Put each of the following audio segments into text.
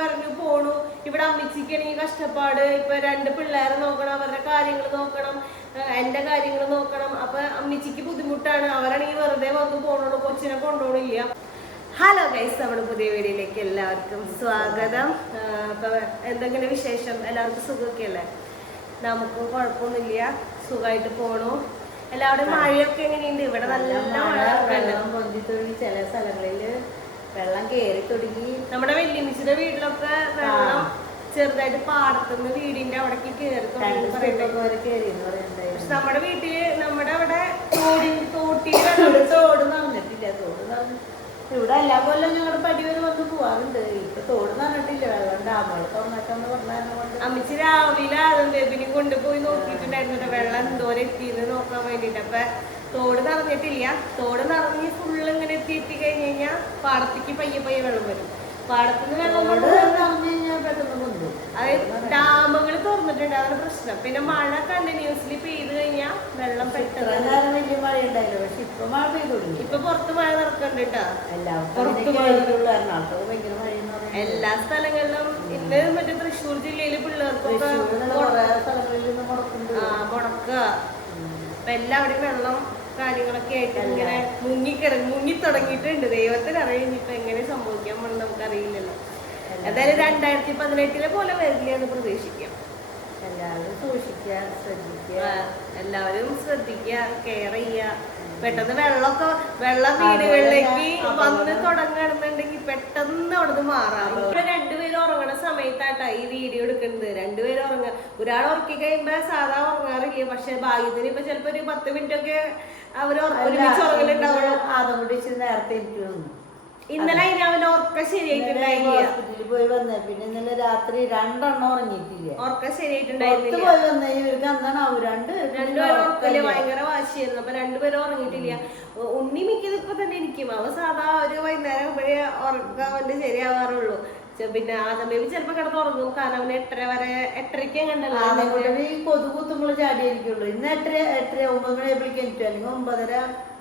പറഞ്ഞു പോണു. ഇവിടെ അമ്മച്ചിക്കാണെങ്കിൽ കഷ്ടപ്പാട്. ഇപ്പൊ രണ്ട് പിള്ളേരെ നോക്കണം അവരുടെ കാര്യങ്ങൾ നോക്കണം എന്റെ കാര്യങ്ങൾ നോക്കണം. അപ്പൊ അമ്മച്ചിക്ക് ബുദ്ധിമുട്ടാണ്. അവരാണെങ്കിൽ വെറുതെ വന്ന് പോണോളൂ കൊച്ചിനെ കൊണ്ടുപോണില്ല ഹലോ ഗൈസ് നമ്മുടെ പുതിയ വീഡിയോയിലേക്ക് എല്ലാവർക്കും സ്വാഗതം. അപ്പൊ എന്തെങ്കിലും വിശേഷം? എല്ലാവർക്കും സുഖമൊക്കെ അല്ലേ? നമുക്കും കുഴപ്പമൊന്നുമില്ല. സുഖമായിട്ട് പോണു. എല്ലാവരും മഴയൊക്കെ എങ്ങനെയുണ്ട്? ഇവിടെ നല്ല മഴ. ചില സ്ഥലങ്ങളിൽ വെള്ളം കയറി തുടങ്ങി. നമ്മുടെ വല്യമ്മച്ചിയുടെ വീട്ടിലൊക്കെ വെള്ളം ചെറുതായിട്ട് പാടത്തുനിന്ന് വീടിന്റെ അവിടേക്ക് കയറി പക്ഷെ നമ്മുടെ വീട്ടിൽ നമ്മുടെ അവിടെ തോടി തോട്ടി തോട് നന്നിട്ടില്ല തോട് നന്നിട്ട് ഇവിടെ എല്ലാ കൊല്ലം ഞങ്ങളുടെ പടി വരെ വന്ന് പോവാറുണ്ട്. ഇപ്പൊ തോട് നന്നിട്ടില്ല വെള്ളം ഡാമുകൾ തുറന്നിട്ടെന്ന് പറഞ്ഞാൽ അമ്മച്ചി രാവിലെ അതും ബേബിനെ കൊണ്ടുപോയി നോക്കിയിട്ടുണ്ടായിരുന്നു വെള്ളം എന്തോരം എത്തിയെന്ന് നോക്കാൻ വേണ്ടിട്ട്. അപ്പൊ തോട് നിറഞ്ഞിട്ടില്ല. തോട് നിറഞ്ഞ് ഫുള്ള് ഇങ്ങനെ എത്തി എത്തി കഴിഞ്ഞ് കഴിഞ്ഞാൽ പാടത്തേക്ക് പയ്യെ പയ്യെ വെള്ളം വരും. പാടത്തുനിന്ന് വെള്ളം അതായത് ഡാമുകൾ തുറന്നിട്ടുണ്ട്. അതാണ് പ്രശ്നം. പിന്നെ മഴ കണ്ടിന്യൂസ്ലി പെയ്ത് കഴിഞ്ഞാൽ വെള്ളം പെട്ടെന്ന് വലിയ മഴ ഉണ്ടായില്ല പക്ഷെ ഇപ്പൊ മഴ പെയ്തു ഇപ്പൊ പുറത്ത് മഴ നടക്കണ്ട് കേട്ടോ പുറത്ത് എല്ലാ സ്ഥലങ്ങളിലും ഇന്ന് മറ്റേ തൃശ്ശൂർ ജില്ലയിൽ പിള്ളേർക്കൊക്കെ മുടക്കുക അപ്പൊ എല്ലാവരും വെള്ളം കാര്യങ്ങളൊക്കെ ആയിട്ട് ഇങ്ങനെ മുങ്ങിക്കിട മുങ്ങി തുടങ്ങിയിട്ടുണ്ട്. ദൈവത്തിന് അറിയാം ഇപ്പൊ എങ്ങനെ സംഭവിക്കാൻ പോണെന്ന് നമുക്ക് അറിയില്ലല്ലോ എന്തായാലും രണ്ടായിരത്തി പതിനെട്ടിലെ പോലെ വരില്ല എന്ന് പ്രതീക്ഷിക്കാം. എല്ലാവരും സൂക്ഷിക്കുക ശ്രദ്ധിക്കുക. എല്ലാവരും ശ്രദ്ധിക്കുക കെയർ ചെയ്യുക. പെട്ടെന്ന് വെള്ളമൊക്കെ വെള്ളം വീടുകളിലേക്ക് വന്ന് തുടങ്ങണമെന്നുണ്ടെങ്കിൽ പെട്ടെന്ന് അവിടുന്ന് മാറാം. ഇപ്പൊ രണ്ടുപേരും ഉറങ്ങണ സമയത്താട്ടാ ഈ വീഡിയോ എടുക്കുന്നത്. രണ്ടുപേരും ഉറങ്ങുക ഒരാൾ ഉറക്കി കഴിയുമ്പോ സാധാ ഉറങ്ങാറില്ല. പക്ഷെ ഭാഗ്യത്തിന് ഇപ്പൊ ചിലപ്പോ ഒരു പത്ത് മിനിറ്റ് ഒക്കെ അവർ ഉറ- ഒരുമിച്ച് ഉറങ്ങലുണ്ടാവുള്ളൂ. അതും കൂടി നേരത്തെ എനിക്ക് വന്നു ഇന്നലെ അതിന് അവന് ഉറക്ക ശരിയായിട്ടുണ്ടായില്ല ഹോസ്പിറ്റലിൽ പോയി വന്നേ. പിന്നെ ഇന്നലെ രാത്രി രണ്ടെണ്ണം ഉറങ്ങിയിട്ടില്ല? ഉറക്ക പുറത്ത് ശരിയായിട്ടുണ്ടായിരുന്നില്ല പോയി വന്നേ. ഇവർക്ക് അന്നാണ് അവർ രണ്ട് രണ്ടുപേരും ഉറക്കില്ല ഭയങ്കര വാശിയായിരുന്നു. അപ്പൊ രണ്ടുപേരും ഉറങ്ങിയിട്ടില്ല. ഉ- ഉണ്ണി മിക്കത് ഇപ്പൊ തന്നെ ഇരിക്കും. അവ സാധാ ഒരു വൈകുന്നേരം ആകുമ്പോഴേ ഉറക്കം അവന്റെ ശരിയാവാറുള്ളൂ. ചെ- പിന്നെ ആദമേവി ചിലപ്പോ കിടന്ന് ഉറങ്ങും. കാരണം അവന് എട്ടര വരെ എട്ടരയ്ക്ക് കണ്ടല്ലോ അതുകൊണ്ട് ഈ കൊതു കുത്തുമ്പോൾ ചാടിയിരിക്കുള്ളൂ. ഇന്ന് എട്ടര എട്ടര ഒമ്പത് മണിയായപ്പോഴേക്കും എനിക്ക് അല്ലെങ്കിൽ ഒമ്പതര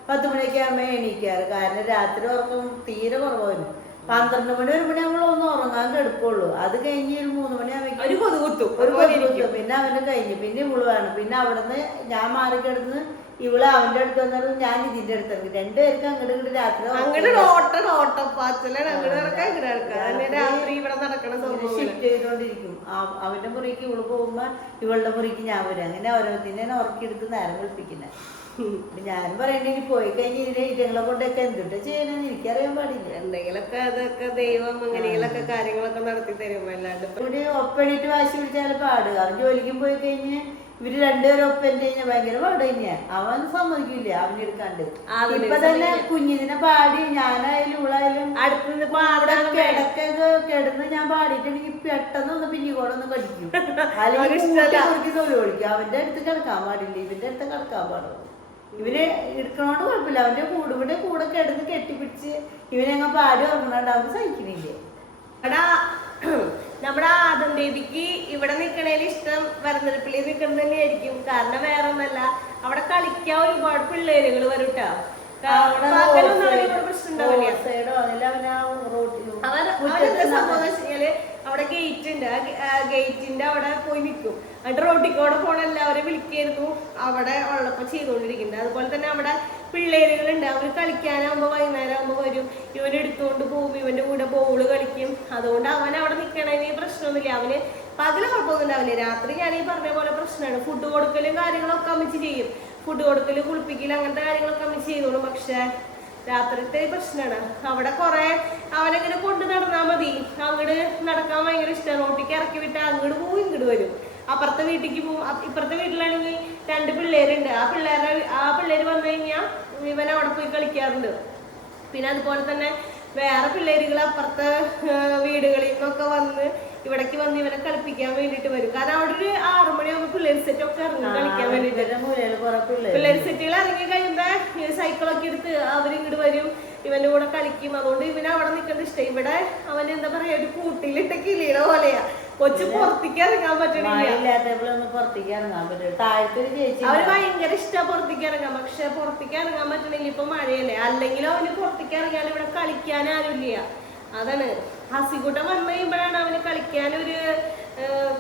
പത്ത് മണിയൊക്കെ ആകുമ്പോൾ എണീക്കാറ്. കാരണം രാത്രി ഉറക്കം തീരെ കുറവാണ്. പന്ത്രണ്ട് മണി ഒരു മണി നമ്മൾ ഒന്ന് ഉറങ്ങാൻ കിടക്കുള്ളൂ അത് കഴിഞ്ഞ് ഒരു മൂന്ന് മണി ഒരു കൊതു കുത്തും ഒരു കൊതു കുത്തും. പിന്നെ അവന് കഴിഞ്ഞു. പിന്നെ ഇവൾ വേണം. പിന്നെ അവിടുന്ന് ഞാൻ മാറിക്കിടന്ന് ഇവൾ അവന്റെ അടുത്ത് വന്നാലും ഞാൻ ഇതിന്റെ അടുത്ത് ഇറങ്ങി. രണ്ടുപേർക്ക് അങ്ങോട്ട് ഇങ്ങോട്ട് രാത്രി അങ്ങോട്ട് ഓട്ട ഓട്ടപ്പാച്ചലാണ് അങ്ങോട്ട് നടക്കാം ഇങ്ങോട്ട് നടക്കാം അങ്ങനെ രാത്രി ഇവിടെ നടക്കണ ഷിഫ്റ്റ് ചെയ്തോണ്ടിരിക്കും. അവന്റെ മുറിക്ക് ഇവൾ പോകുമ്പോ ഇവളുടെ മുറിക്ക് ഞാൻ വരും. അങ്ങനെ ഓരോ തന്നെ ഉറക്കിയെടുത്ത് നേരം വിളിപ്പിക്കുന്നത് ഞാൻ പറയണ്ട ഇനി പോയി കഴിഞ്ഞ് ഇതിനെ ഇതങ്ങളെ കൊണ്ടൊക്കെ എന്തിട്ട് ചെയ്യണമെന്ന് എനിക്കറിയാൻ പാടില്ല. എന്തെങ്കിലൊക്കെ അതൊക്കെ ദൈവം അങ്ങനെയൊക്കെ കാര്യങ്ങളൊക്കെ നടത്തി തരും. അല്ലാണ്ട് ഇവിടെ ഒപ്പണിട്ട് വാശി പിടിച്ചാൽ പാട്. അവൻ ജോലിക്കും പോയി കഴിഞ്ഞ് ഇവർ രണ്ടുപേരും ഒപ്പന്റെ കഴിഞ്ഞാൽ ഭയങ്കര പാട് തന്നെയാ. അവൻ സമ്മതിക്കില്ല അവനെടുക്കാണ്ട് എടുക്കാണ്ട്. ഇപ്പൊ തന്നെ കുഞ്ഞിതിനെ പാടി ഞാനായാലും ഇവളായാലും അടുത്ത് അവിടെ കിടക്കൊക്കെ കിടന്ന് ഞാൻ പാടിയിട്ടുണ്ടെങ്കിൽ പെട്ടെന്ന് ഒന്ന് പിന്നെ കൂടെ ഒന്ന് കടിക്കും. അല്ലെങ്കിൽ തൊലി ഒളിക്കും അവന്റെ അടുത്ത് കിടക്കാൻ പാടില്ല ഇവന്റെ അടുത്ത് കിടക്കാൻ പാടുള്ളൂ. ഇവന് എടുക്കണോണ്ട് കുഴപ്പമില്ല. അവന്റെ കൂടെ ഇവിടെ കൂടെ കിടന്ന് കെട്ടിപ്പിടിച്ച് ഇവനങ്ങ പാൽ ഉറങ്ങണോണ്ട് അവന് സഹിക്കണില്ലേ? എടാ നമ്മുടെ ആദം ബേബിക്ക് ഇവിടെ നിൽക്കണേൽ ഇഷ്ടം വരന്തരപ്പിള്ളി നിൽക്കുന്നത് തന്നെയായിരിക്കും കാരണം വേറെ ഒന്നല്ല അവിടെ കളിക്കാൻ ഒരുപാട് പിള്ളേരുകൾ വരും കേട്ടോ അവർ അവൻ സംഭവം വെച്ചാൽ അവിടെ ഗേറ്റ് ഉണ്ട്. ആ ഗേറ്റിന്റെ അവിടെ പോയി നിൽക്കും എന്നിട്ട് റോട്ടിക്കോടെ പോണ എല്ലാവരും വിളിക്കായിരുന്നു. അവിടെ ഉള്ളപ്പോ ചെയ്തുകൊണ്ടിരിക്കുന്നത് അതുപോലെ തന്നെ അവിടെ പിള്ളേരുകളുണ്ട്. അവർ കളിക്കാനാകുമ്പോ വൈകുന്നേരം ആകുമ്പോ വരും. ഇവൻ എടുത്തുകൊണ്ട് പോകും ഇവന്റെ കൂടെ ബോൾ കളിക്കും. അതുകൊണ്ട് അവൻ അവിടെ നിൽക്കണതിന് പ്രശ്നമൊന്നുമില്ല. അവന് പകൽ കുഴപ്പമൊന്നും ഉണ്ടാവില്ല രാത്രി ഞാൻ ഈ പറഞ്ഞ പോലെ പ്രശ്നമാണ്. ഫുഡ് കൊടുക്കലും കാര്യങ്ങളൊക്കെ അമ്മച്ച് ചെയ്യും. ഫുഡ് കൊടുക്കലും കുളിപ്പിക്കലും അങ്ങനത്തെ കാര്യങ്ങളൊക്കെ അമ്മച്ച് ചെയ്തോളും. പക്ഷെ രാത്രിത്തെ പ്രശ്നമാണ്. അവിടെ കുറേ അവനെങ്ങനെ കൊണ്ട് നടന്നാൽ മതി. അങ്ങോട്ട് നടക്കാൻ ഭയങ്കര ഇഷ്ടമാണ് റോട്ടിക്ക് ഇറക്കി വിട്ടാൽ അങ്ങോട്ട് പോവും ഇങ്ങോട്ട് വരും. അപ്പുറത്തെ വീട്ടിലേക്ക് പോകും. ഇപ്പുറത്തെ വീട്ടിലാണെങ്കിൽ രണ്ട് പിള്ളേരുണ്ട്. ആ പിള്ളേരെ ആ പിള്ളേർ വന്നു കഴിഞ്ഞാൽ ഇവൻ അവിടെ പോയി കളിക്കാറുണ്ട്. പിന്നെ അതുപോലെ തന്നെ വേറെ പിള്ളേരുകൾ അപ്പുറത്തെ വീടുകളിൽ നിന്നൊക്കെ വന്ന് ഇവിടേക്ക് വന്ന് ഇവനെ കളിപ്പിക്കാൻ വേണ്ടിട്ട് വരും. കാരണം അവിടെ ഒരു ആറു മണിയാകുമ്പോൾ പിള്ളേർ സെറ്റ് ഒക്കെ ഇറങ്ങും കളിക്കാൻ വേണ്ടിട്ട് പിള്ളേർ സെറ്റുകൾ ഇറങ്ങി കഴിയുമ്പോൾ സൈക്കിളൊക്കെ എടുത്ത് അവരിങ്ങോട്ട് വരും. ഇവന്റെ കൂടെ കളിക്കും. അതുകൊണ്ട് ഇവനെ അവിടെ നിൽക്കുന്നത് ഇഷ്ടം. ഇവിടെ അവൻ എന്താ പറയാ ഒരു കൂട്ടിലിട്ട കിളിയുടെ പോലെയാ. കൊച്ചു പുറത്തേക്ക് ഇറങ്ങാൻ പറ്റണില്ല. മഴയില്ലാത്തപ്പോഴൊന്നും പുറത്തേക്ക് ഇറങ്ങാൻ പറ്റില്ല താഴത്തൊരു ചേച്ചി അവന് ഭയങ്കര ഇഷ്ടം പുറത്തേക്ക് ഇറങ്ങാൻ പക്ഷെ പുറത്തേക്ക് ഇറങ്ങാൻ പറ്റണില്ല. ഇപ്പൊ മഴയല്ലേ. അല്ലെങ്കിൽ അവന് പുറത്തേക്ക് ഇറങ്ങിയാൽ ഇവിടെ കളിക്കാൻ ആരുമില്ല. അതാണ്. ഹസികൂട്ടം വന്നു കഴിയുമ്പോഴാണ് അവന് കളിക്കാൻ ഒരു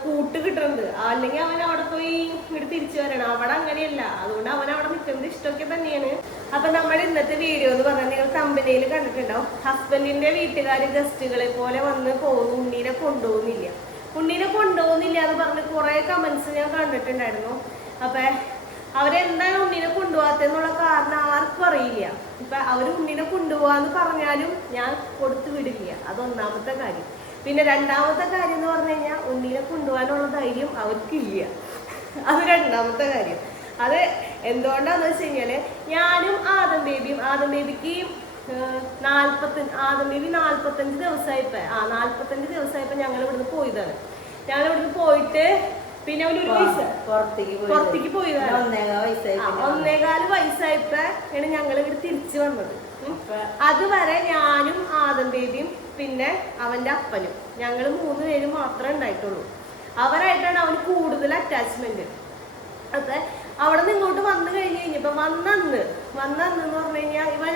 കൂട്ട് കിട്ടുന്നത് അല്ലെങ്കിൽ അവൻ അവിടെ പോയി ഇങ്ങോട്ട് തിരിച്ചു വരണം. അവിടെ അങ്ങനെയല്ല. അതുകൊണ്ട് അവൻ അവിടെ നിൽക്കുന്നത് ഇഷ്ടമൊക്കെ തന്നെയാണ്. അപ്പൊ നമ്മുടെ ഇന്നത്തെ വീഡിയോ എന്ന് പറഞ്ഞാൽ നിങ്ങൾ കമ്പനിയിൽ കണ്ടിട്ടുണ്ടാവും. ഹസ്ബൻഡിന്റെ വീട്ടുകാർ ഗസ്റ്റുകളെ പോലെ വന്ന് പോകുന്നു ഉണ്ണീനെ കൊണ്ടുപോകുന്നില്ല. ഉണ്ണീനെ കൊണ്ടുപോകുന്നില്ല എന്ന് പറഞ്ഞ് കുറേ കമന്റ്സ് ഞാൻ കണ്ടിട്ടുണ്ടായിരുന്നു. അപ്പൊ അവരെന്താണ് ഉണ്ണിനെ കൊണ്ടുപോകാത്തെന്നുള്ള കാരണം ആർക്കും അറിയില്ല. ഇപ്പൊ അവർ ഉണ്ണിനെ കൊണ്ടുപോകാന്ന് പറഞ്ഞാലും ഞാൻ കൊടുത്തു വിടില്ല. അതൊന്നാമത്തെ കാര്യം. പിന്നെ രണ്ടാമത്തെ കാര്യം എന്ന് പറഞ്ഞു കഴിഞ്ഞാൽ ഉണ്ണിനെ കൊണ്ടുപോകാനുള്ള ധൈര്യം അവർക്കില്ല. അത് രണ്ടാമത്തെ കാര്യം. അത് എന്തുകൊണ്ടാന്ന് വെച്ച് കഴിഞ്ഞാൽ ഞാനും ആദം ബേബിയും ആദം ബേബിക്ക് നാല്പത്തഞ്ച് മേ ബി നാൽപ്പത്തഞ്ച് ദിവസമായിപ്പോ ആ നാൽപ്പത്തഞ്ച് ദിവസമായിപ്പോ ഞങ്ങൾ ഇവിടുന്ന് പോയതാണ്. ഞങ്ങൾ ഇവിടുന്ന് പോയിട്ട് പിന്നെ ഒരു വയസ്സ്. പുറത്തേക്ക് പോയി പുറത്തേക്ക് പോയതാണ്. ഒന്നേകാൽ ആ, ഒന്നേകാൽ വയസ്സായപ്പോഴാണ് ഞങ്ങൾ ഇവിടെ തിരിച്ചു വന്നത്. അതുവരെ ഞാനും ആദം ബേബിയും പിന്നെ അവന്റെ അപ്പനും ഞങ്ങൾ മൂന്ന് പേരും മാത്രമേ ഉണ്ടായിട്ടുള്ളൂ. അവരായിട്ടാണ് അവന് കൂടുതൽ അറ്റാച്ച്മെന്റ് അപ്പൊ അവിടെ നിന്ന് ഇങ്ങോട്ട് വന്നു കഴിഞ്ഞ് കഴിഞ്ഞപ്പോ വന്നന്ന് വന്നന്ന് എന്ന് പറഞ്ഞു കഴിഞ്ഞാൽ ഇവൻ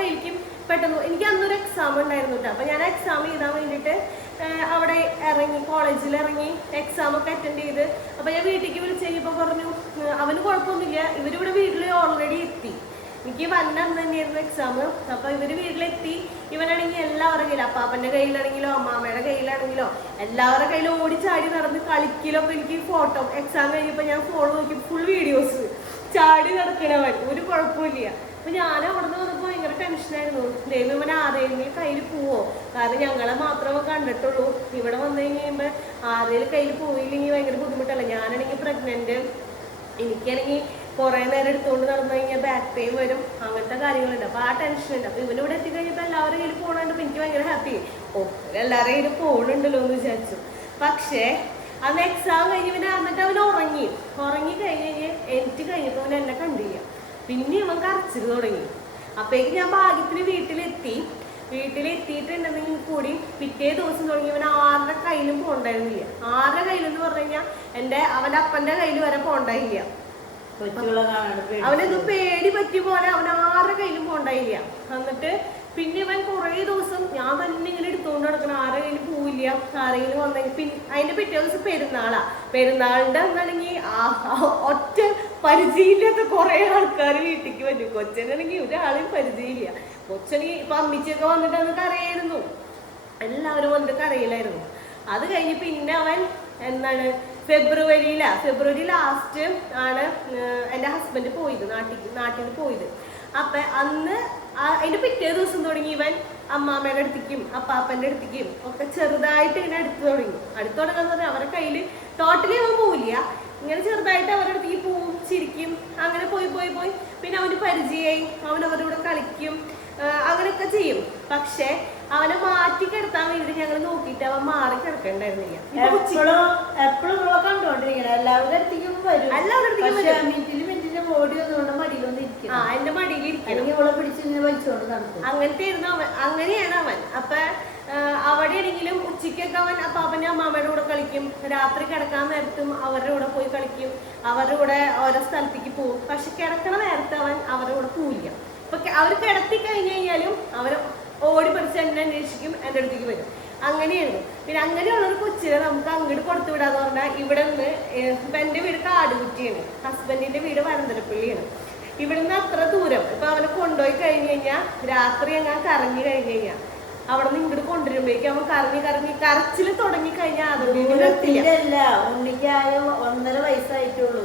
കഴിക്കും പെട്ടെന്ന് എനിക്ക് അന്നൊരു എക്സാം ഉണ്ടായിരുന്നു കേട്ടോ അപ്പൊ ഞാൻ എക്സാം എഴുതാൻ വേണ്ടിയിട്ട് അവിടെ ഇറങ്ങി കോളേജിൽ ഇറങ്ങി എക്സാം ഒക്കെ അറ്റൻഡ് ചെയ്ത്. അപ്പൊ ഞാൻ വീട്ടിലേക്ക് വിളിച്ച് കഴിഞ്ഞപ്പോ പറഞ്ഞു അവന് കുഴപ്പമൊന്നുമില്ല. ഇവരിവിടെ വീട്ടിൽ ഓൾറെഡി എത്തി. എനിക്ക് വന്ന അന്ന് തന്നെയായിരുന്നു എക്സാം അപ്പൊ ഇവർ വീട്ടിലെത്തി. ഇവനാണെങ്കിൽ എല്ലാവരുടെ കയ്യിലും അപ്പാപ്പന്റെ കയ്യിലാണെങ്കിലോ അമ്മാമ്മയുടെ കയ്യിലാണെങ്കിലോ എല്ലാവരുടെ കയ്യിലും ഓടി ചാടി നടന്ന് കളിക്കലോ അപ്പൊ എനിക്ക് ഫോട്ടോ എക്സാം കഴിഞ്ഞപ്പോ ഞാൻ ഫോൺ നോക്കി. ഫുൾ വീഡിയോസ് ചാടി നടക്കണവൻ ഒരു കുഴപ്പമില്ല അപ്പൊ ഞാൻ അവിടെ നിന്ന് വന്നപ്പോ ഭയങ്കര ടെൻഷനായിരുന്നു ദൈവം ഇവൻ ആരെങ്കിലും കയ്യിൽ പോവോ? കാരണം ഞങ്ങളെ മാത്രമേ കണ്ടിട്ടുള്ളൂ. ഇവിടെ വന്നു കഴിഞ്ഞുമ്പോ ആരെങ്കിലും കയ്യിൽ പോയില്ലെങ്കിൽ ഭയങ്കര ബുദ്ധിമുട്ടല്ല? ഞാനാണെങ്കിൽ പ്രഗ്നന്റ് എനിക്കാണെങ്കിൽ കുറെ നേരം എടുത്തുകൊണ്ട് നടന്നു കഴിഞ്ഞാൽ ബാക്ക് പെയിൻ വരും. അങ്ങനത്തെ കാര്യങ്ങളുണ്ട്. അപ്പോൾ ആ ടെൻഷൻ ഉണ്ട്. അപ്പൊ ഇവനിവിടെ എത്തിക്കഴിഞ്ഞപ്പോ എല്ലാവരുടെ കയ്യിൽ പോകണുണ്ടപ്പോ എനിക്ക് ഭയങ്കര ഹാപ്പി ഓ എല്ലാവരുടെ കയ്യിൽ പോകണുണ്ടല്ലോ എന്ന് വിചാരിച്ചു. പക്ഷേ അന്ന് എക്സാം കഴിഞ്ഞ് പിന്നെ എന്നിട്ട് അവൻ ഉറങ്ങി. ഉറങ്ങി കഴിഞ്ഞ് കഴിഞ്ഞ് എനിക്ക് കഴിഞ്ഞപ്പോൾ അവൻ എന്നെ കണ്ടില്ല. പിന്നെ അവൻ കരച്ചിൽ തുടങ്ങി. അപ്പേക്ക് ഞാൻ ഭാഗ്യത്തിന് വീട്ടിലെത്തി. വീട്ടിലെത്തിയിട്ടുണ്ടെങ്കിൽ കൂടി പിറ്റേ ദിവസം തുടങ്ങി അവൻ ആരുടെ കയ്യിലും പോകണ്ടായിരുന്നില്ല ആരുടെ കയ്യിലെന്ന് പറഞ്ഞു കഴിഞ്ഞാൽ എന്റെ അവന്റെ അപ്പന്റെ കയ്യിൽ വരെ പേടിച്ച് അവനത് പേടി. പറ്റി പോലെ അവൻ ആരുടെ കയ്യിലും പോണ്ടായില്ല. എന്നിട്ട് പിന്നെ ഇവൻ കുറേ ദിവസം ഞാൻ തന്നെ ഇങ്ങനെ എടുത്തുകൊണ്ട് നടക്കണം. ആരുടെ കയ്യിൽ പോവില്ല. ആരെങ്കിലും വന്നെങ്കിൽ പിന്നെ അതിന്റെ പിറ്റേ ദിവസം പെരുന്നാളാ. പെരുന്നാളിന്റെ അന്നാണെങ്കിൽ ഒറ്റ പരിചയമില്ലാത്ത കുറെ ആൾക്കാർ വീട്ടിലേക്ക് വരും. കൊച്ചനാണെങ്കിൽ ഒരാളെയും പരിചയമില്ല. കൊച്ചനെങ്കിൽ ഇപ്പൊ അമ്മിച്ചൊക്കെ വന്നിട്ട് അന്ന് കരയായിരുന്നു. എല്ലാവരും വന്നിട്ട് കരയിലായിരുന്നു. അത് കഴിഞ്ഞ് പിന്നെ അവൻ എന്താണ് ഫെബ്രുവരിയിലാ. ഫെബ്രുവരി ലാസ്റ്റ് ആണ് എന്റെ ഹസ്ബൻഡ് പോയത് നാട്ടിൽ നാട്ടിൽ പോയത്. അപ്പൊ അന്ന് അതിന്റെ പിറ്റേ ദിവസം തുടങ്ങി ഇവൻ അമ്മാമ്മയുടെ അടുത്തേക്കും അപ്പാപ്പന്റെ അടുത്തേക്കും ഒക്കെ ചെറുതായിട്ട് ഇങ്ങനെ അടുത്ത് തുടങ്ങി. അടുത്ത് തുടങ്ങാന്ന് പറഞ്ഞാൽ അവരുടെ കയ്യിൽ ടോട്ടലി അവൻ പോവില്ല. ഇങ്ങനെ ചെറുതായിട്ട് അവരുടെ അടുത്തേക്ക് പോവും ചിരിക്കും അങ്ങനെ പോയി പോയി പോയി. പിന്നെ അവന് പരിചയമായി അവൻ അവരുടെ കളിക്കും അങ്ങനെയൊക്കെ ചെയ്യും. പക്ഷെ അവനെ മാറ്റി കിടത്താൻ വേണ്ടി ഞങ്ങൾ നോക്കിട്ട് അവൻ മാറി കിടക്കണ്ടായിരുന്നില്ല. എപ്പോഴും എപ്പോഴും നമ്മളെ കണ്ടോണ്ടിരിക്കണം എല്ലാവരുടെ അടുത്തേക്കും വരും. എല്ലാവരുടെ മിനിറ്റിലും ഓടി ഒന്നുകൊണ്ട് മടിയിലൊന്നും ആ ഇരിക്കണം എന്റെ മടിയിൽ ഇരിക്കണം ഇവളെ പിടിച്ച് ഇങ്ങനെ വലിച്ചോണ്ട് നടക്കും. അങ്ങനത്തെ ആയിരുന്നു അവൻ. അങ്ങനെയാണ് അവൻ. അപ്പൊ ആ, അവിടെ ആണെങ്കിലും ഉച്ചയ്ക്കൊക്കെ അവൻ അപ്പൊ അവന്റെ അമ്മാമ്മയുടെ കൂടെ കളിക്കും. രാത്രി കിടക്കാൻ നേരത്തും അവരുടെ കൂടെ പോയി കളിക്കും. അവരുടെ കൂടെ ഓരോ സ്ഥലത്തേക്ക് പോകും. പക്ഷെ കിടക്കണ നേരത്തെ അവൻ അവരുടെ കൂടെ പോവില്ല. അവർ അവർ കിടത്തി കഴിഞ്ഞു കഴിഞ്ഞാലും അവർ ഓടി പഠിച്ച് എന്നെ അന്വേഷിക്കും എന്റെ അടുത്തേക്ക് വരും. അങ്ങനെയാണ് പിന്നെ അങ്ങനെയുള്ള ഒരു കൊച്ചിനെ നമുക്ക് അങ്ങോട്ട് കൊടുത്തു വിടാന്ന് പറഞ്ഞാൽ ഇവിടെ നിന്ന് ഇപ്പൊ എന്റെ വീട് കാടുകുറ്റിയാണ്. ഹസ്ബൻഡിന്റെ വീട് വനന്തരപ്പള്ളിയാണ്. ഇവിടുന്ന് അത്ര ദൂരം. ഇപ്പൊ അവനെ കൊണ്ടുപോയി കഴിഞ്ഞു കഴിഞ്ഞാൽ രാത്രി അങ്ങ് കറങ്ങി കഴിഞ്ഞു കഴിഞ്ഞാൽ അവിടെ നിന്ന് ഇങ്ങോട്ട് കൊണ്ടുവരുമ്പോഴേക്കും അവൻ കറങ്ങി കറങ്ങി കരച്ചിൽ തുടങ്ങി കഴിഞ്ഞാൽ അത് നിർത്തില്ല. ദൂരത്തിന്റെ അല്ല ഒന്നര വയസ്സായിട്ടുള്ളൂ.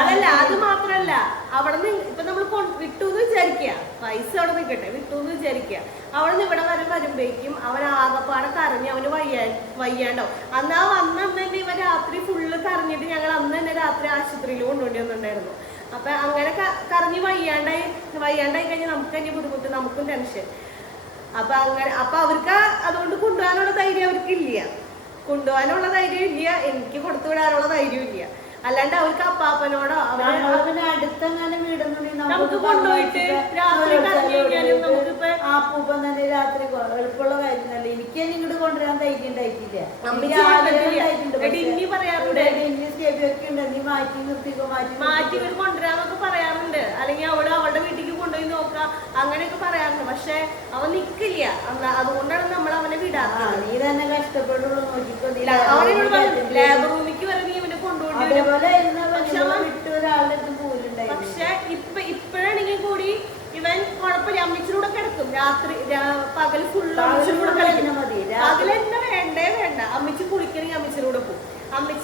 അതല്ല അത് മാത്രല്ല അവിടെ നിന്ന് ഇപ്പൊ നമ്മൾ വിട്ടു എന്ന് വിചാരിക്കുക. പൈസ അവിടെ നിൽക്കട്ടെ വിട്ടു എന്ന് വിചാരിക്കുക. അവിടെ നിന്ന് ഇവിടെ വരെ വരുമ്പോഴേക്കും അവൻ ആകപ്പാടെ കറങ്ങി അവന് വയ്യാ വയ്യാണ്ടാവും അന്ന് ആ വന്ന അന്ന് തന്നെ ഇവ രാത്രി ഫുള്ള് കരഞ്ഞിട്ട് ഞങ്ങൾ അന്ന് തന്നെ രാത്രി ആശുപത്രിയിൽ കൊണ്ടുപോയി വന്നിട്ടുണ്ടായിരുന്നു അപ്പൊ അങ്ങനെ കറങ്ങി വയ്യാണ്ടായി വയ്യാണ്ടായി കഴിഞ്ഞാൽ നമുക്ക് തന്നെ ബുദ്ധിമുട്ട് നമുക്കും ടെൻഷൻ അപ്പൊ അങ്ങനെ അപ്പൊ അവർക്ക് അതുകൊണ്ട് കൊണ്ടുപോകാനുള്ള ധൈര്യം അവർക്ക് ഇല്ല കൊണ്ടുപോകാനുള്ള ധൈര്യം ഇല്ല. എനിക്ക് കൊടുത്തു വിടാനുള്ള ധൈര്യം ഇല്ല. അല്ലാണ്ട് അവർക്ക് അപ്പാപ്പനോടോ അവർ അടുത്തെങ്ങാനും വീടുന്നുണ്ടെങ്കിൽ നമുക്ക് കൊണ്ടുപോയിട്ട് രാത്രി നമുക്കിപ്പോ ആ പൂപ്പൻ തന്നെ രാത്രി എളുപ്പമുള്ള കാര്യമല്ല എനിക്ക് തന്നെ ഇങ്ങോട്ട് കൊണ്ടുവരാൻ ധൈര്യം ഉണ്ടായിട്ടില്ല. ഇനി പറയാറുണ്ട്. ഒക്കെ ഉണ്ട്. നീ മാറ്റി നിർത്തിക്കോ മാറ്റി മാറ്റി കൊണ്ടുവരാന്നൊക്കെ പറയാറുണ്ട്. അല്ലെങ്കിൽ അവൾ അവളുടെ വീട്ടിലേക്ക് കൊണ്ടുപോയി നോക്കാം അങ്ങനെയൊക്കെ പറയാറുണ്ട്. പക്ഷെ അവൻ നിക്കില്ല. അതുകൊണ്ടാണ് നമ്മൾ അവനെ വിടാത്തത്. നീ തന്നെ കഷ്ടപ്പെട്ടുള്ളൂ നോക്കിക്കോ നീ അവനോട് ലാബ് ലാബ് റൂമിലേക്ക് വരെ നീ ഇവനെ കൊണ്ടുപോയി പക്ഷെ ഇപ്പൊ ഇപ്പോഴാണെങ്കിൽ കൂടി ഇവൻ കുഴപ്പമില്ല. അമ്മച്ചിലൂടെ കിടക്കും. രാത്രി പകൽ ഫുള്ള് അമ്മച്ചിലൂടെ full മതി. പകൽ എന്നെ വേണ്ടേ വേണ്ട. അമ്മച്ചി കുളിക്കണമെങ്കിൽ അമ്മച്ചിലൂടെ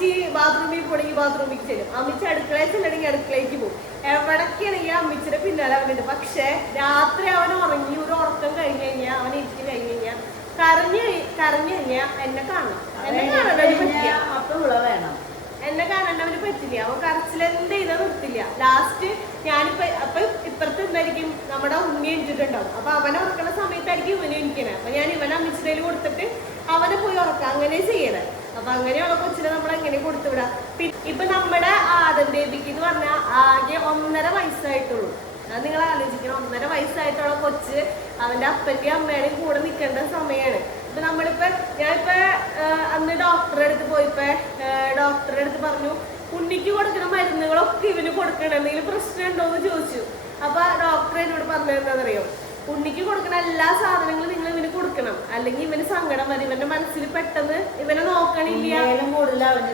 അമ്മച്ചി ബാത്റൂമിൽ പോണെങ്കിൽ ബാത്റൂമിൽ ചെല്ലും. അമ്മച്ചി അടുക്കളയിൽ ചെല്ലണമെങ്കിൽ അടുക്കളയ്ക്ക് പോകും. എവിടേക്കാണെങ്കിൽ അമ്മച്ചിയുടെ പിന്നാലെ അവനുണ്ട് പക്ഷേ രാത്രി അവൻ ഉറങ്ങി ഒരു ഉറക്കം കഴിഞ്ഞ് കഴിഞ്ഞാൽ അവൻ ഇരിക്കും കഴിഞ്ഞ് കഴിഞ്ഞാൽ കരഞ്ഞു കരഞ്ഞു കഴിഞ്ഞാൽ എന്നെ കാണണം. എന്നെ കാണാൻ പറ്റില്ല. അപ്പൊ വേണം. എന്നെ കാണണ്ട അവന് പറ്റില്ല. അവൻ കരച്ചിൽ എന്ത് ചെയ്താ നിർത്തില്ല. ലാസ്റ്റ് ഞാനിപ്പോ അപ്പൊ ഇപ്പുറത്ത് എന്തായിരിക്കും? നമ്മുടെ ഉമ്മി എണിച്ചിട്ടുണ്ടാവും അപ്പൊ അവനെ ഉറക്കണ സമയത്തായിരിക്കും ഇവനെ എനിക്കണേ അപ്പൊ ഞാൻ ഇവനെ അമ്മിച്ചിടയിൽ കൊടുത്തിട്ട് അവനെ പോയി ഉറക്കാം. അങ്ങനെ ചെയ്യണേ. അപ്പൊ അങ്ങനെയുള്ള കൊച്ചിനെ നമ്മൾ എങ്ങനെ കൊടുത്തുവിടാം ഇപ്പൊ നമ്മുടെ ആദം ദേവിക്ക് എന്ന് പറഞ്ഞാൽ ആകെ ഒന്നര വയസ്സായിട്ടുള്ളൂ. അത് നിങ്ങൾ ആലോചിക്കണം ഒന്നര വയസ്സായിട്ടുള്ള കൊച്ച് അവന്റെ അപ്പന്റെയും അമ്മയുടെയും കൂടെ നിൽക്കേണ്ട സമയമാണ് ഇപ്പൊ നമ്മളിപ്പോ ഞാനിപ്പോ അന്ന് ഡോക്ടറെ അടുത്ത് പോയിപ്പോ ഡോക്ടറെ അടുത്ത് പറഞ്ഞു ഉണ്ണിക്ക് കൊടുക്കുന്ന മരുന്നുകളൊക്കെ ഇവന് കൊടുക്കണം എന്തെങ്കിലും പ്രശ്നം ഉണ്ടോ എന്ന് ചോദിച്ചു. അപ്പൊ ഡോക്ടർ എന്നോട് പറഞ്ഞതെന്താണെന്നറിയോ ഉണ്ണിക്ക് കൊടുക്കുന്ന എല്ലാ സാധനങ്ങളും നിങ്ങൾ ഇവന് കൊടുക്കണം. അല്ലെങ്കിൽ ഇവന് സങ്കടം വരും. ഇവന്റെ മനസ്സിൽ പെട്ടെന്ന് ഇവനെ നോക്കണില്ല.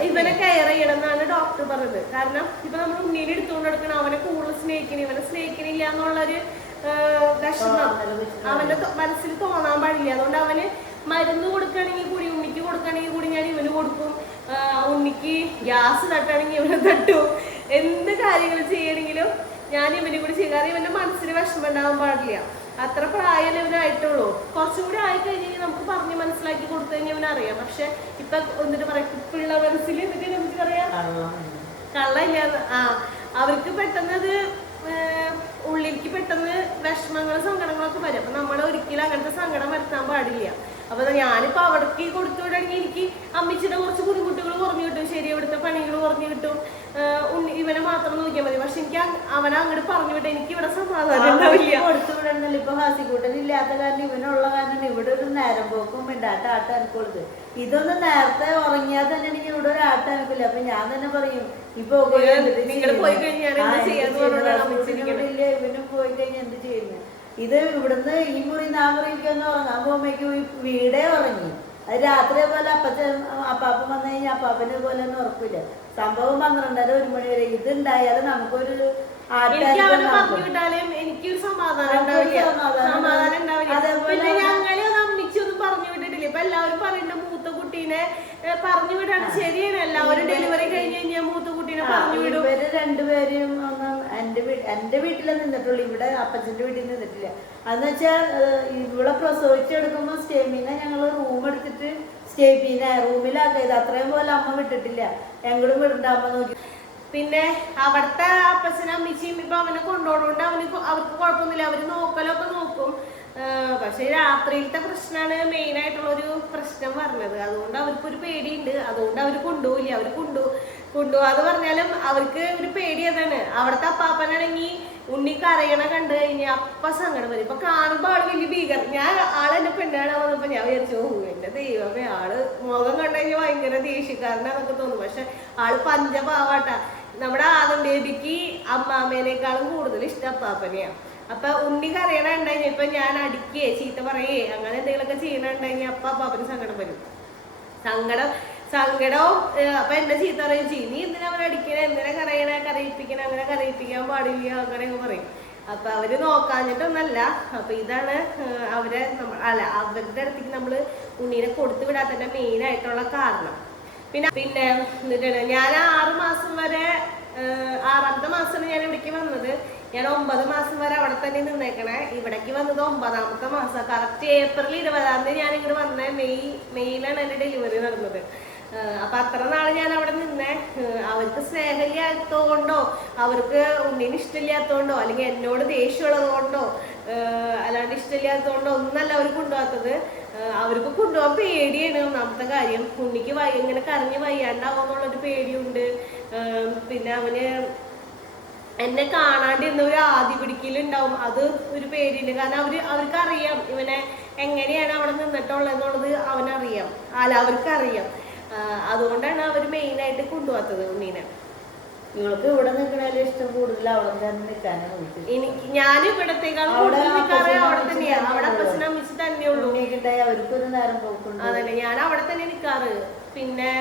ഇവനെ കെയർ ചെയ്യണം എന്നാണ് ഡോക്ടർ പറഞ്ഞത്. കാരണം ഇപ്പൊ നമ്മൾ ഉണ്ണീനെ എടുത്തുകൊണ്ട് എടുക്കണം അവനെ കൂടുതൽ സ്നേഹിക്കണം. ഇവനെ സ്നേഹിക്കണില്ല എന്നുള്ളൊരു വിഷമം. അവന്റെ മനസ്സിൽ തോന്നാൻ പാടില്ല. അതുകൊണ്ട് അവന് മരുന്ന് കൊടുക്കണമെങ്കിൽ കൂടി ഉണ്ണിക്ക് കൊടുക്കണമെങ്കിൽ കൂടി ഞാൻ ഇവന് കൊടുക്കും. ഉണ്ണിക്ക് ഗ്യാസ് തട്ടണമെങ്കിൽ ഇവനെ തട്ടും. എന്ത് കാര്യങ്ങൾ ചെയ്യണമെങ്കിലും ഞാൻ ഇവനെ കൂടി ചെയ്യും. കാരണം ഇവന്റെ മനസ്സിന് വിഷമം ഉണ്ടാവാൻ പാടില്ല. അത്ര പ്രായമല്ലേ ഇവനായിട്ടുള്ളൂ കുറച്ചും കൂടി ആയി കഴിഞ്ഞാൽ നമുക്ക് പറഞ്ഞ് മനസ്സിലാക്കി കൊടുത്തു കഴിഞ്ഞാൽ ഇവനറിയാം പക്ഷെ ഇപ്പൊ എന്നിട്ട് പറയാം ഇപ്പുള്ള മനസ്സിൽ എന്നിട്ട് നമുക്ക് പറയാം. കള്ളം. കള്ളയില്ലാന്ന് ആ അവർക്ക് പെട്ടെന്ന് അത് ഉള്ളിലേക്ക് പെട്ടെന്ന് വിഷമങ്ങളും സങ്കടങ്ങളൊക്കെ വരും. അപ്പൊ നമ്മൾ ഒരിക്കലും അങ്ങനത്തെ സങ്കടം വരുത്താൻ പാടില്ല. അപ്പൊ ഞാനിപ്പോ അവിടേക്ക് കൊടുത്തു വിടണമെങ്കിൽ എനിക്ക് അമ്മച്ചിയുടെ കുറച്ച് ബുദ്ധിമുട്ടുകൾ കുറഞ്ഞു കിട്ടും ശരി ഇവിടുത്തെ പണികൾ കുറഞ്ഞു കിട്ടും. ഇവനെ മാത്രം നോക്കിയാൽ മതി. പക്ഷെ എനിക്ക് അവനെ അങ്ങോട്ട് പറഞ്ഞു വിട്ടെ എനിക്ക് ഇവിടെ സമാധാനം ഉണ്ടാവില്ല. കൊടുത്തു വിടണമെന്നില്ല ഇപ്പൊ ഹാസിക്കൂട്ടൻ ഇല്ലാത്ത കാരണം ഇവനുള്ള കാരണം ഇവിടെ ഒരു നേരം പോക്കും മിണ്ടാട്ട ആട്ട അനുക്കൊള്ളത് ഇതൊന്ന് നേരത്തെ ഉറങ്ങിയാൽ തന്നെ എനിക്ക് ഇവിടെ ഒരു ആട്ട അനുക്കില്ല. അപ്പൊ ഞാൻ തന്നെ പറയും ഇപ്പൊ പോയി കഴിഞ്ഞാൽ ഇവനും പോയി കഴിഞ്ഞാൽ എന്ത് ചെയ്യുന്നു? ഇത് ഇവിടുന്ന് ഈ മുറി നാ മുറിക്കൊന്ന് ഉറങ്ങാൻ പോകുമ്പോഴേക്കും ഈ വീടേ ഉറങ്ങി. അത് രാത്രി പോലെ അപ്പച്ചൻ അപ്പാപ്പൻ വന്നു കഴിഞ്ഞാൽ അപ്പാപ്പനെ പോലെ ഒന്നും ഉറപ്പില്ല സംഭവം പന്ത്രണ്ടര ഒരു മണി വരെ ഇത് ഉണ്ടായാലും നമുക്കൊരു എനിക്കൊരു സമാധാനം അതേപോലെ ഞങ്ങളെ അമ്മിച്ചൊന്നും പറഞ്ഞു വിട്ടിട്ടില്ല. ഇപ്പൊ എല്ലാവരും പറയുന്നുണ്ട് കുട്ടീനെ പറഞ്ഞു വിടാണ്. ശരിയാണ്. എല്ലാവരും ഡെലിവറി കഴിഞ്ഞ് കഴിഞ്ഞാൽ മൂത്ത കുട്ടീനെ പറഞ്ഞു വിടും. ഇവർ രണ്ടുപേരും ഒന്നും എന്റെ വീട്ടിൽ എന്റെ വീട്ടിലേ നിന്നിട്ടുള്ളൂ. ഇവിടെ അപ്പച്ചന്റെ വീട്ടിൽ നിന്നിട്ടില്ല. അതെന്ന് വെച്ചാൽ ഇവിടെ പ്രസവിച്ചെടുക്കുമ്പോ സ്റ്റേമിന ഞങ്ങൾ റൂം എടുത്തിട്ട് സ്റ്റേപ്പീനെ റൂമിലാക്കിയത്. അത്രയും പോലെ അമ്മ വിട്ടിട്ടില്ല. ഞങ്ങളും വിടണ്ട അമ്മ നോക്കി. പിന്നെ അവിടുത്തെ അപ്പച്ചനും അമ്മച്ചിയും ഇപ്പൊ അവനെ കൊണ്ടുപോകുന്നുണ്ട് അവന് അവർക്ക് കുഴപ്പമൊന്നുമില്ല. അവർ നോക്കലൊക്കെ നോക്കും. പക്ഷെ രാത്രിയിലത്തെ പ്രശ്നമാണ് മെയിൻ ആയിട്ടുള്ള ഒരു പ്രശ്നം പറഞ്ഞത്. അതുകൊണ്ട് അവർക്ക് ഒരു പേടിയുണ്ട്. അതുകൊണ്ട് അവർ കൊണ്ടുപോയില്ല അവർ കൊണ്ടു കൊണ്ടുപോകാതെ പറഞ്ഞാലും അവർക്ക് ഒരു പേടി അതാണ്. അവിടുത്തെ അപ്പാപ്പനാണെങ്കിൽ ഉണ്ണി കരയണ കണ്ടു കഴിഞ്ഞാൽ അപ്പ സങ്കടം വരും. ഇപ്പൊ കാണുമ്പോ ആൾ വലിയ ഭീകരം ഞാൻ ആളെന്നെ പെണ്ണാണ് വന്നപ്പോ ഞാൻ വിചാരിച്ചു ഓ എന്റെ ദൈവമേ ആൾ മുഖം കണ്ടു കഴിഞ്ഞാൽ ഭയങ്കര ദേഷ്യക്കാരനാന്നൊക്കെ തോന്നും. പക്ഷെ ആൾ പഞ്ചപാവാട്ട. നമ്മുടെ ആദം ബേബിക്ക് അമ്മാമേനേക്കാളും കൂടുതൽ ഇഷ്ടം അപ്പാപ്പനെയാണ് അപ്പൊ ഉണ്ണി അറിയണുണ്ടായി ഇപ്പൊ ഞാൻ അടിക്കേ ചീത്ത പറയേ അങ്ങനെ എന്തെങ്കിലുമൊക്കെ ചെയ്യണുണ്ടായി അപ്പൊ അപ്പൊ അവന് സങ്കടം വരും. സങ്കടം സങ്കടവും അപ്പൊ എന്റെ ചീത്ത പറയും? ചെയ്യും നീ എന്തിനാ അവൻ അടിക്കണേ? എന്തിനാ കരയണേ? കരയിപ്പിക്കണേ? അങ്ങനെ കരയിപ്പിക്കാൻ പാടില്ല അങ്ങനെയൊക്കെ പറയും. അപ്പൊ അവർ നോക്കാഞ്ഞിട്ടൊന്നല്ല. അപ്പൊ ഇതാണ് അവരെ അല്ല അവരുടെ അടുത്തേക്ക് നമ്മൾ ഉണ്ണീനെ കൊടുത്തു വിടാത്തതിന്റെ മെയിൻ ആയിട്ടുള്ള കാരണം. പിന്നെ പിന്നെ എന്നിട്ടാണ് ഞാൻ ആറ് മാസം വരെ ആറാമത്തെ മാസമാണ് ഞാൻ ഇവിടേക്ക് വന്നത്. ഞാൻ ഒമ്പത് മാസം വരെ അവിടെ തന്നെ നിന്നേക്കണേ. ഇവിടേക്ക് വന്നത് ഒമ്പതാമത്തെ മാസം. കറക്റ്റ് ഏപ്രിൽ ഇരുപതാം തീയതി ഞാൻ ഇങ്ങോട്ട് വന്നേ. മെയ് മെയ്യിലാണ് എന്റെ ഡെലിവറി നടന്നത്. അപ്പൊ അത്ര നാൾ ഞാൻ അവിടെ നിന്നേ അവർക്ക് സ്നേഹമില്ലാത്തതുകൊണ്ടോ അവർക്ക് ഉണ്ണിന് ഇഷ്ടമില്ലാത്തതുകൊണ്ടോ അല്ലെങ്കിൽ എന്നോട് ദേഷ്യമുള്ളത് കൊണ്ടോ അല്ലാണ്ട് ഇഷ്ടമില്ലാത്തതുകൊണ്ടോ ഒന്നല്ല അവർ കൊണ്ടുപോകാത്തത്. അവർക്ക് കൊണ്ടുപോകാൻ പേടിയാണ് ഒന്നാമത്തെ കാര്യം. ഉണ്ണിക്ക് വയ്യ ഇങ്ങനെ കരഞ്ഞ് വയ്യാണ്ടാവുമെന്നുള്ളൊരു പേടിയുണ്ട്. പിന്നെ അവന് എന്നെ കാണാണ്ടിരുന്ന ഒരു ആദ്യ പിടിക്കലുണ്ടാവും. അത് ഒരു പേടിയുണ്ട് കാരണം അവർ അവർക്ക് അറിയാം ഇവനെ എങ്ങനെയാണ് അവിടെ നിന്നിട്ടുള്ളതെന്നുള്ളത് അവനറിയാം. അല്ല അവർക്കറിയാം. അതുകൊണ്ടാണ് അവർ മെയിനായിട്ട് കൊണ്ടുപോകാത്തത് ഉണ്ണീനെ. നിങ്ങൾക്ക് ഇവിടെ നിൽക്കണേലും ഇഷ്ടം കൂടുതൽ അവിടെ തന്നെ നിൽക്കാനാണ് എനിക്ക് ഞാൻ ഇവിടത്തേക്കാൾ കൂടുതൽ നിൽക്കാറ് അവിടെ തന്നെയാണ് അവിടെ പ്രശ്നം അപ്പച്ചനും അമ്മച്ചി തന്നെയുള്ളൂ അവർക്കൊരു നേരം പോക്കുണ്ട്. അതന്നെ ഞാൻ അവിടെ തന്നെ നിൽക്കാറ്. പിന്നെ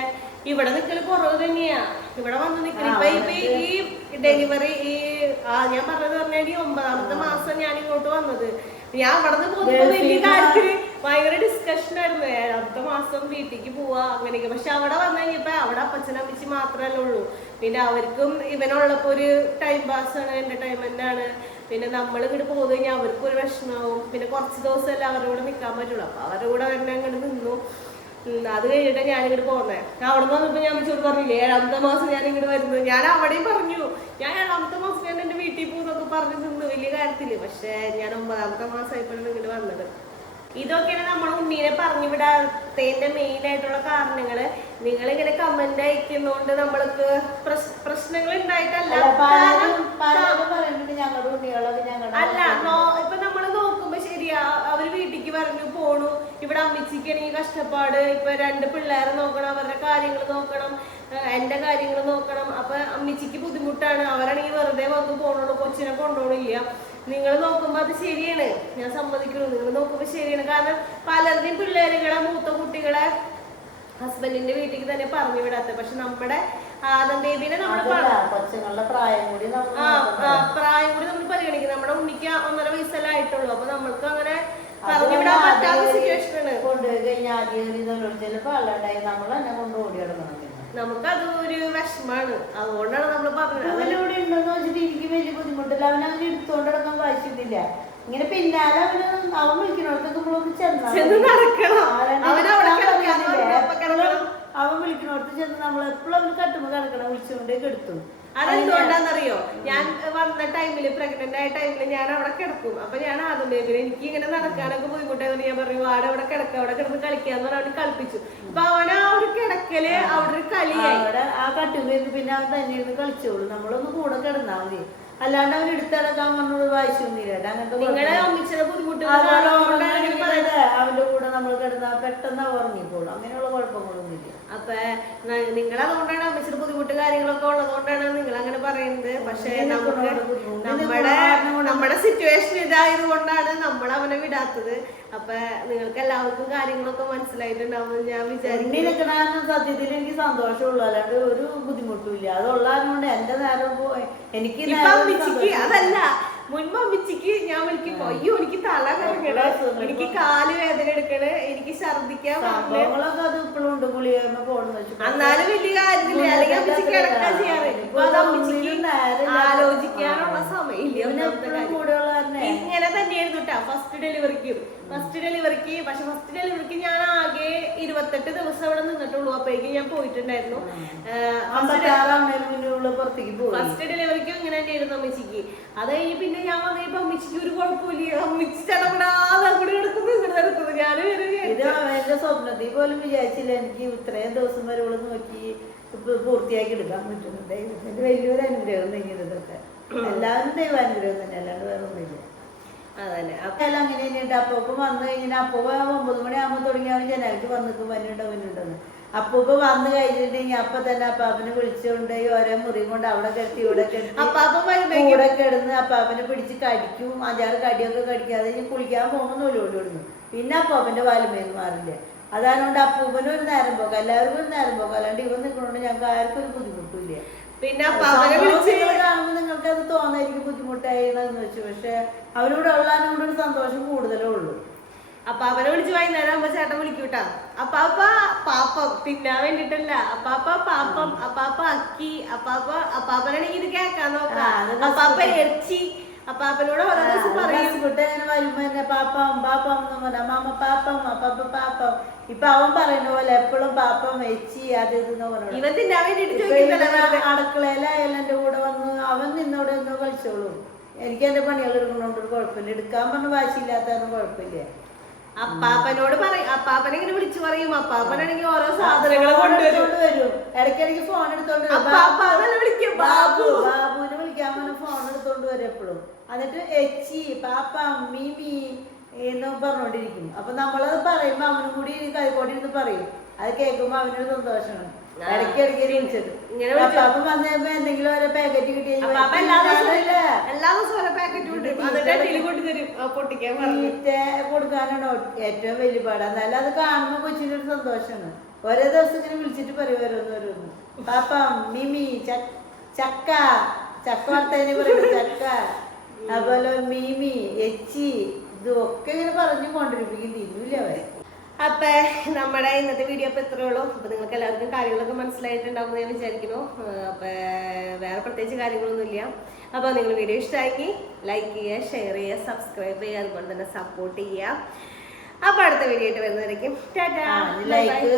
ഇവിടെ നിൽക്കൽ കുറവ് തന്നെയാ. ഇവിടെ വന്ന് നിൽക്കണം ഇപ്പൊ ഈ ഡെലിവറി ഈ ആ ഞാൻ പറഞ്ഞത് പറഞ്ഞാൽ ഈ ഒമ്പതാമത്തെ മാസം ഞാൻ ഇങ്ങോട്ട് വന്നത്. ഞാൻ അവിടെ പോകുമ്പോൾ പോകുമ്പോ വലിയ കാര്യത്തിൽ ഭയങ്കര ഡിസ്കഷൻ ആയിരുന്നു. അടുത്ത മാസം വീട്ടിലേക്ക് പോവാ അങ്ങനെയൊക്കെ. പക്ഷെ അവിടെ വന്നു കഴിഞ്ഞപ്പോ അവിടെ അപ്പച്ചനും അമ്മച്ചി മാത്രമല്ലേ ഉള്ളൂ. പിന്നെ അവർക്കും ഇവനുള്ളപ്പോ ഒരു ടൈം പാസ് ആണ് എന്റർടൈൻമെന്റ് ആണ്. പിന്നെ നമ്മൾ ഇങ്ങോട്ട് പോകുന്ന കഴിഞ്ഞാൽ അവർക്കും ഒരു വിഷമാവും. പിന്നെ കുറച്ച് ദിവസമല്ലേ അവരുടെ കൂടെ നിൽക്കാൻ പറ്റുള്ളൂ. അപ്പൊ അവരുടെ കൂടെ തന്നെ അങ്ങോട്ട് നിന്നു. അത് കഴിഞ്ഞിട്ട് ഞാൻ ഇങ്ങോട്ട് പോകുന്നത് അവിടെ നിന്ന് വന്നപ്പോ ഞാൻ വിളിച്ചോട് പറഞ്ഞില്ലേ ഏഴാമത്തെ മാസം ഞാൻ ഇങ്ങോട്ട് വരുന്നത് ഞാൻ അവിടെയും പറഞ്ഞു ഞാൻ ഏഴാമത്തെ മാസം ഞാൻ എന്റെ വീട്ടിൽ പോകുന്നൊക്കെ പറഞ്ഞു നിന്ന് വലിയ കാര്യത്തിൽ. പക്ഷെ ഞാൻ ഒമ്പതാമത്തെ മാസമായപ്പോഴാണ് ഇങ്ങോട്ട് വന്നത്. ഇതൊക്കെയാണ് നമ്മൾ ഉണ്ണീനെ പറഞ്ഞു വിടാത്തതിന്റെ മെയിൻ ആയിട്ടുള്ള കാരണങ്ങൾ. നിങ്ങൾ ഇങ്ങനെ കമന്റ് അയക്കുന്നോണ്ട് നമ്മൾക്ക് പ്രശ്- പ്രശ്നങ്ങൾ ഉണ്ടായിട്ടല്ല അല്ല, ഇപ്പൊ നമ്മൾ ശരിയാ അവർ വീട്ടിക്ക് പറഞ്ഞു പോണു. ഇവിടെ അമ്മച്ചിക്കാണെങ്കിൽ കഷ്ടപ്പാട്. ഇപ്പൊ രണ്ട് പിള്ളേരെ നോക്കണം അവരുടെ കാര്യങ്ങൾ നോക്കണം എന്റെ കാര്യങ്ങൾ നോക്കണം. അപ്പൊ അമ്മച്ചിക്ക് ബുദ്ധിമുട്ടാണ്. അവരാണെങ്കിൽ വെറുതെ വന്ന് പോണോളൂ കൊച്ചിനെ കൊണ്ടുപോണില്ല നിങ്ങൾ നോക്കുമ്പോ അത് ശരിയാണ്. ഞാൻ സമ്മതിക്കുന്നു. നിങ്ങൾ നോക്കുമ്പോ ശരിയാണ്. കാരണം പലരുടെയും പിള്ളേരുകളെ മൂത്ത കുട്ടികളെ ഹസ്ബൻഡിന്റെ വീട്ടിലേക്ക് തന്നെ പറഞ്ഞു വിടാത്ത പക്ഷെ നമ്മുടെ ആദം ബേബിനെ നമ്മൾ കൊച്ചുങ്ങളുടെ പ്രായം കൂടി പ്രായം കൂടി നമ്മൾ പരിഗണിക്കും. നമ്മുടെ ഉണ്ണിക്ക് ഒന്നര വയസ്സല്ലേ ആയിട്ടുള്ളൂ. അപ്പൊ നമ്മൾക്ക് അങ്ങനെ പറഞ്ഞു അത് പറ്റാത്ത സിറ്റുവേഷൻ ആണ്. കൊണ്ടുപോയി കഴിഞ്ഞാൽ ആദ്യം ചിലപ്പോൾ അല്ലാണ്ടായി നമ്മൾ തന്നെ കൊണ്ട് ഓടി കിടക്കണം നമുക്കത് ഒരു വിഷമാണ് അതുകൊണ്ടാണ് നമ്മൾ പറഞ്ഞത് അവനിവിടെ ഉണ്ടെന്ന് വെച്ചിട്ട് എനിക്ക് വലിയ ബുദ്ധിമുട്ടില്ല. അവൻ അവന് എടുത്തോണ്ട് നടക്കാൻ വായിച്ചിട്ടില്ല ഇങ്ങനെ പിന്നാലെ അവന് അവൻ വിളിക്കണോടത്തൊക്കെ നമ്മളൊന്ന് ചെന്നാ ചെന്ന് മതി. നടക്കണം ആരാണ്ട് അവൻ അവിടെ ഞാൻ കിടക്കാന്ന് പറഞ്ഞില്ലേ, പറഞ്ഞപ്പോ കിടക്കണം എപ്പളും അവൻ ചെന്ന് നമ്മൾ എപ്പോഴും അവന് കട്ടുമ്പോ കിടക്കണം വിളിച്ചുകൊണ്ടേ കെടുത്തു. അതെന്തുകൊണ്ടാന്നറിയോ ഞാൻ വന്ന ടൈമിൽ പ്രഗ്നന്റ് ആയ ടൈമിൽ ഞാൻ അവിടെ കിടക്കും. അപ്പൊ ഞാൻ ആദ്യം ബേബിനെ എനിക്ക് ഇങ്ങനെ നടക്കാനൊക്കെ ബുദ്ധിമുട്ടായിരുന്നു ഞാൻ പറഞ്ഞു ആടെ അവിടെ കിടക്ക അവിടെ കിടന്ന് കളിക്കാന്ന് പറഞ്ഞ് അവന് കളിപ്പിച്ചു. അപ്പൊ അവൻ ആ ഒരു കിടക്കൽ അവിടെ ഒരു കളിയായി. അവിടെ ആ കട്ടുമ്പേന്ന് പിന്നെ അവൻ തന്നെ ഇരുന്ന് കളിച്ചോളൂ. നമ്മളൊന്ന് കൂടെ കിടന്നാ മതി. അല്ലാണ്ട് അവൻ എടുത്തിടക്കാൻ പറഞ്ഞോട് വായിച്ചൊന്നുമില്ല അങ്ങനത്തെ അവന്റെ കൂടെ നമ്മൾ കിടന്നാ പെട്ടെന്ന് ഉറങ്ങിക്കോളൂ. അങ്ങനെയുള്ള കുഴപ്പങ്ങളൊന്നുമില്ല. അപ്പൊ നിങ്ങൾ അതുകൊണ്ടാണ് അമ്മച്ചിയുടെ ബുദ്ധിമുട്ട് കാര്യങ്ങളൊക്കെ ഉള്ളതുകൊണ്ടാണ് നിങ്ങൾ അങ്ങനെ പറയുന്നത്. പക്ഷേ നമ്മുടെ നമ്മുടെ സിറ്റുവേഷൻ ഇതായത് കൊണ്ടാണ് നമ്മൾ അവനെ വിടാത്തത്. അപ്പൊ നിങ്ങൾക്ക് എല്ലാവർക്കും കാര്യങ്ങളൊക്കെ മനസ്സിലായിട്ടുണ്ടാവും ഞാൻ വിചാരിക്കുന്നു. സത്യത്തിൽ എനിക്ക് സന്തോഷമുള്ളൂ. അല്ലാണ്ട് ഒരു ബുദ്ധിമുട്ടും ഇല്ല. അതുള്ളതുകൊണ്ട് എന്റെ നേരം പോയി. എനിക്ക് അതല്ല. മുൻപ് അമ്മച്ചിക്ക് ഞാൻ വിളിക്കുമ്പോ അയ്യോ എനിക്ക് തല കറങ്ങണ? എനിക്ക് കാൽ വേദന എടുക്കണ്. എനിക്ക് ഛർദിക്കാൻ എന്നാലും വലിയ കാര്യമില്ല. അല്ലെങ്കിൽ കിടക്കാൻ ചെയ്യാറ്. അമ്മച്ചിക്ക് ആലോചിക്കാനുള്ള സമയം ഇവന് ഇങ്ങനെ തന്നെയായിരുന്നു കേട്ടോ ഫസ്റ്റ് ഡെലിവറിക്ക് ഫസ്റ്റ് ഡെലിവറിക്ക് പക്ഷെ ഫസ്റ്റ് ഡെലിവറിക്ക് ഞാൻ ആകെ ഇരുപത്തെട്ട് ദിവസം അവിടെ നിന്നിട്ടുള്ളൂ. അപ്പോഴേക്കും ഞാൻ പോയിട്ടുണ്ടായിരുന്നു. ഫസ്റ്റ് ഡെലിവറിക്ക് ഇങ്ങനെ തന്നെയായിരുന്നു അമ്മച്ചിക്ക്. അത് കഴിഞ്ഞ് പിന്നെ ഞാൻ വന്നപ്പോ അമ്മച്ചിക്ക് ഒരു കുഴപ്പമില്ല. അമ്മച്ചി ചടപടാതെ അങ്ങോട്ട് കിടക്കുന്നു ഇങ്ങോട്ട് കിടക്കുന്നു ഞാൻ എന്റെ സ്വപ്നത്തിൽ പോലും വിചാരിച്ചില്ല. എനിക്ക് ഇത്രയും ദിവസം വരെ നോക്കി പൂർത്തിയാക്കി എടുക്കാൻ പറ്റുന്നുണ്ട്. വലിയൊരു അനുഗ്രഹം തന്നെയാണ് ഇതൊക്കെ. എല്ലാവരും ദൈവാനുഗ്രഹം തന്നെ അല്ലാണ്ട് വേറെ ഒന്നുമില്ല. അതന്നെ. അപ്പൊ എല്ലാം അങ്ങനെ തന്നെയുണ്ട് അപ്പൊക്കെ വന്നു കഴിഞ്ഞാൽ അപ്പൂപ്പ ഒമ്പത് മണിയാകുമ്പോൾ തുടങ്ങി അവൻ ജനലിക്ക് വന്നിട്ട് വന്നിട്ട് വന്നിട്ടുണ്ടെന്ന് അപ്പൂപ്പ വന്നു കഴിഞ്ഞിട്ടുണ്ടെങ്കിൽ അപ്പൊ തന്നെ അപ്പാപ്പനെ വിളിച്ചുകൊണ്ട് ഓരോ മുറിയും കൊണ്ട് അവിടെ കെട്ടി ഇവിടെ കെട്ടി അപ്പാപ്പ കൂടെ കിടന്ന് അപ്പാപ്പനെ പിടിച്ച് കടിക്കും. അഞ്ചാറ് കടിയൊക്കെ കടിക്കാതെ കുളിക്കാൻ പോകുമ്പോൾ നൂലോടി വിടുന്നു പിന്നെ അപ്പാപ്പന്റെ വാലുമേന്ന് മാറില്ല. അതായതുകൊണ്ട് അപ്പൂപ്പനും ഒരു നേരം പോകാം. എല്ലാവർക്കും ഒരു നേരം പോകാം. അല്ലാണ്ട് ഇവൻ നിൽക്കണോണ്ട് ഞങ്ങൾക്ക് ആർക്കും ഒരു ബുദ്ധിമുട്ടില്ല പിന്നെ നിങ്ങൾക്ക് അത് തോന്നായിരിക്കും ബുദ്ധിമുട്ടായെന്ന് വെച്ചു. പക്ഷെ അവരോട് ഉള്ളതിനോട് ഒരു സന്തോഷം കൂടുതലേ ഉള്ളൂ. അവരെ വിളിച്ച് വൈകുന്നേരം ആകുമ്പോ ചേട്ടൻ വിളിക്കൂട്ടാ. അപ്പാപ്പ പാപ്പം. തിന്നാൻ വേണ്ടിട്ടല്ല. അപ്പാപ്പ പാപ്പം. അപ്പാപ്പ അക്കി. അപ്പാപ്പ അപ്പാപ്പനാണെങ്കിൽ ഇത് കേക്കാൻ നോക്കാം. അപ്പാപ്പ ഇറച്ചി. അപ്പാപ്പനോട് ഓരോ ദിവസം പറയും. കുട്ടി അങ്ങനെ വരുമ്പോ എന്നെ പാപ്പം പാപ്പം എന്ന് മാമ പാപ്പം അപ്പാപ്പ പാപ്പം ഇപ്പൊ അവൻ പറയുന്ന പോലെ എപ്പോഴും പാപ്പം വെച്ചി അത് പറഞ്ഞു ഇവൻ തിന്നാൻ വേണ്ടിട്ട് അടുക്കളയിലായാലും എന്റെ കൂടെ വന്ന് അവൻ നിന്നോട് എന്നോ കളിച്ചോളൂ. എനിക്ക് എന്റെ പണികൾ എടുക്കണോണ്ട് ഒരു കുഴപ്പമില്ല. എടുക്കാൻ പറഞ്ഞ വാശിയില്ലാത്തതൊന്നും കുഴപ്പമില്ല. അപ്പാപ്പനോട് പറയും. അപ്പാപ്പനെ ഇങ്ങനെ വിളിച്ചു പറയും. അപ്പാപ്പനാണെങ്കിൽ ഓരോ സാധനങ്ങൾ കൊണ്ടുവരും. ഇടയ്ക്കിടയ്ക്ക് ഫോൺ എടുത്തോണ്ട്. അപ്പാപ്പ വിളിക്കും. ബാബു. ബാബു. പറഞ്ഞ ഫോൺ എടുത്തോണ്ട് വരും എപ്പോഴും എന്നിട്ട് എച്ചി പാപ്പ മീമി എന്ന് പറഞ്ഞോണ്ടിരിക്കും. അപ്പൊ നമ്മളത് പറയുമ്പോ അവനും കൂടി കൈക്കോട്ടി ഇരുന്ന് പറയും. അത് കേൾക്കുമ്പോ അവനൊരു സന്തോഷമാണ് ഇടയ്ക്ക് ഇടയ്ക്ക് അപ്പം വന്നപ്പോ എന്തെങ്കിലും ഓരോ പാക്കറ്റ് കിട്ടിയ അപ്പൊ അപ്പൊ എല്ലാ ദിവസവും എല്ലാ ദിവസവും ഓരോ പാക്കറ്റ് കൊണ്ടുവരും. എന്നിട്ട് അടിയിൽ കൊണ്ടുതരും ആ പൊട്ടിക്കാൻ പറഞ്ഞു. തീറ്റ കൊടുക്കാനാണ് ഏറ്റവും വലിയ പാട്. എന്നാലും അത് കാണുമ്പോ കൊച്ചിന്റെ ഒരു സന്തോഷമാണ് ഓരോ ദിവസം ഇങ്ങനെ വിളിച്ചിട്ട് പറയും ഓരോന്ന് ഓരോന്ന്. പാപ്പം മിമി ചക്ക ചക്ക വർത്തതിന് പറയും ചക്ക അതുപോലെ മീമി എച്ചി ഇതൊക്കെ ഇങ്ങനെ പറഞ്ഞു കൊണ്ടിരിപ്പിക്കും. തിന്നൂല അവരെ. അപ്പൊ നമ്മുടെ ഇന്നത്തെ വീഡിയോ അപ്പൊ ഇത്രയേ ഉള്ളൂ. അപ്പൊ നിങ്ങൾക്ക് എല്ലാവർക്കും കാര്യങ്ങളൊക്കെ മനസ്സിലായിട്ടുണ്ടാവും എന്ന് ഞാൻ വിചാരിക്കുന്നു. അപ്പൊ വേറെ പ്രത്യേകിച്ച് കാര്യങ്ങളൊന്നുമില്ല അപ്പൊ നിങ്ങൾ വീഡിയോ ഇഷ്ടമാക്കി ലൈക്ക് ചെയ്യുക ഷെയർ ചെയ്യുക സബ്സ്ക്രൈബ് ചെയ്യുക അതുപോലെ തന്നെ സപ്പോർട്ട് ചെയ്യുക. അപ്പൊ അടുത്ത വീഡിയോ ആയിട്ട് വരുന്നതായിരിക്കും ടാറ്റാ. ലൈക്ക്